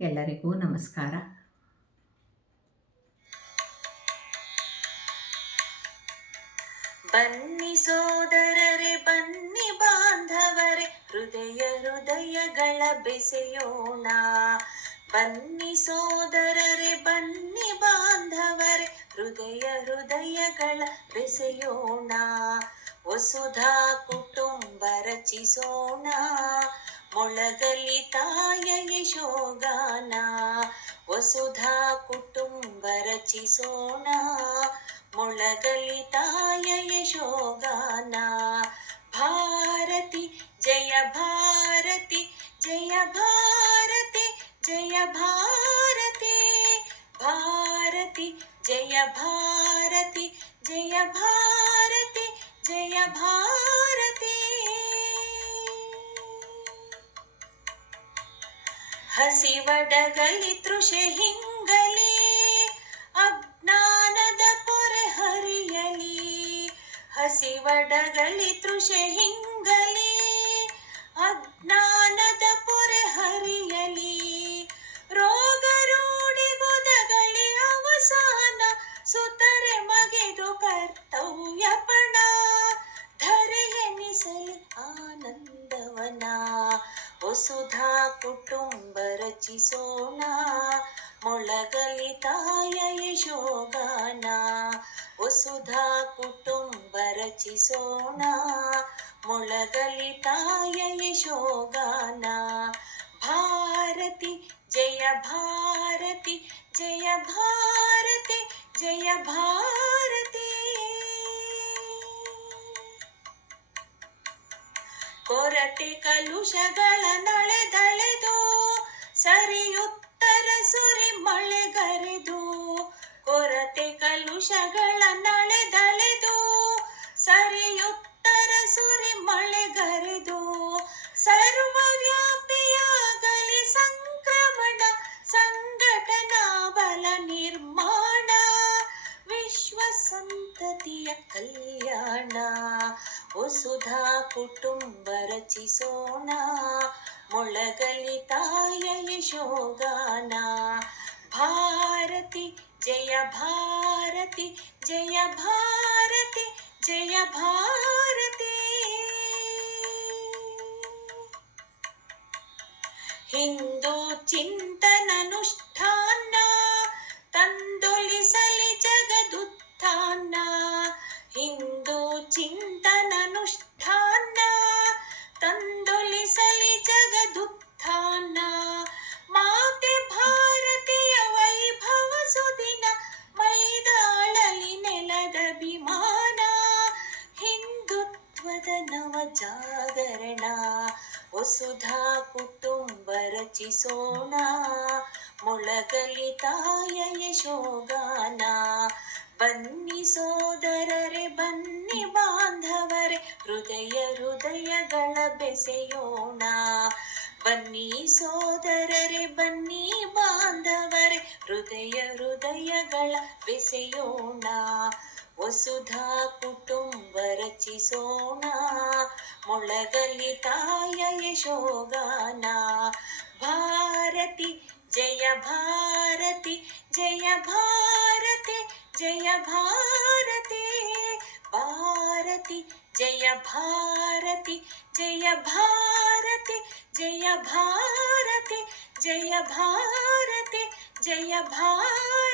ಎಲ್ಲರಿಗೂ ನಮಸ್ಕಾರ. ಬನ್ನಿ ಸೋದರರೆ, ಬನ್ನಿ ಬಾಂಧವರೆ, ಹೃದಯ ಹೃದಯಗಳ ಬೆಸೆಯೋಣ. ಬನ್ನಿ ಸೋದರರೆ, ಬನ್ನಿ ಬಾಂಧವರೆ, ಹೃದಯ ಹೃದಯಗಳ ಬೆಸೆಯೋಣ. ವಸುಧಾ ಕುಟುಂಬ ರಚಿಸೋಣ. ಮೊಳಗಲಿ ತಾಯ ಯಶೋಗಾನ ವಸುಧಾ ಕುಟುಂಬ ರಚಿಸೋಣ ಮೊಳಗಲಿ ತಾಯ ಯಶೋಗಾನ ಭಾರತಿ ಜಯ ಭಾರತಿ ಜಯ ಭಾರತಿ ಜಯ ಭಾರತಿ ಭಾರತಿ ಜಯ ಭಾರತಿ ಜಯ ಭಾರತಿ ಜಯ ಭಾರತಿ ಹಸಿವಡಗಲಿ ತೃಷೆ ಹಿಂಗಲಿ, ಅಜ್ಞಾನದ ಪೊರೆ ಹರಿಯಲಿ. ಹಸಿವಡಗಲಿ ತೃಷೆ ಹಿಂಗಲಿ, ಅಜ್ಞಾನದ ಪೊರೆ ಹರಿಯಲಿ. ರೋಗ ರೂಢಿಗೊದಗಲಿ ಅವಸಾನ, ಸುತರೆ ಮಗೆದು ಕರ್ತವ್ಯ ಪಣ. ಧರೆಯನಿಸಲಿ ಆನಂದವನ. ವಸುಧಾ ಕುಟುಂಬ ರಚಿಸೋಣ ಮೊಳಗಲಿ ತಾಯ ಯಶೋಗಾನ ವಸುಧಾ ಕುಟುಂಬ ರಚಿಸೋಣ ಮೊಳಗಲಿ ತಾಯ ಯಶೋಗಾನ ಭಾರತಿ ಜಯ ಭಾರತಿ ಜಯ ಭಾರತಿ ಕೊರತೆ ಕಲುಷಗಳ ನಳೆದಳೆದು ಸರಿಯುತ್ತರ ಸುರಿ ಮಳೆಗರೆದು ಕೊರತೆ ಕಲುಷಗಳ ನಳೆದಳೆದು ಸರಿಯುತ್ತರ ಸುರಿ ಮಳೆಗರೆದು ಸರ್ವವ್ಯಾಪಿಯಾಗಲಿ ಸಂಕ್ರಮಣ, ಸಂಘಟನಾ ಬಲ ನಿರ್ಮಾಣ ವಿಶ್ವ ಸಂತತಿಯ ಕಲ್ಯಾಣ. ವಸುಧಾ ಕುಟುಂಬ ರಚಿಸೋಣ ಮೊಳಗಲಿ ತಾಯ ಯಶೋಗಾನ ಭಾರತಿ ಜಯ ಭಾರತಿ ಜಯ ಭಾರತಿ ಜಯ ಭಾರತಿ ಹಿಂದೂ ಚಿಂತನನುಷ್ಠಾನ ತಂದೊಲಿಸಲಿ ಜಗದುತ್ಥಾನ ಹಿಂದೂ ಚಿಂತನನುಷ್ಠಾನ ನವ ಜಾಗರಣ ವಸುಧಾ ಕುಟುಂಬ ರಚಿಸೋಣ, ಮೊಳಗಲಿ ತಾಯ ಯಶೋಗಾನ ಬನ್ನಿ ಸೋದರರೆ, ಬನ್ನಿ ಬಾಂಧವರೆ, ಹೃದಯ ಹೃದಯಗಳ ಬೆಸೆಯೋಣ. ಬನ್ನಿ ಸೋದರರೆ, ಬನ್ನಿ ಬಾಂಧವರೆ, ಹೃದಯ ಹೃದಯಗಳ ಬೆಸೆಯೋಣ. ವಸುಧಾ ಕುಟುಂಬ ರಚಿಸೋಣ ಮೊಳಗಲಿ ತಾಯ ಯಶೋಗಾನ ಭಾರತಿ ಜಯ ಭಾರತಿ ಜಯ ಭಾರತಿ ಜಯ ಭಾರತಿ ಭಾರತಿ ಜಯ ಭಾರತಿ ಜಯ ಭಾರತಿ ಜಯ ಭಾರತಿ ಜಯ ಭಾರತಿ ಜಯ ಭಾರತಿ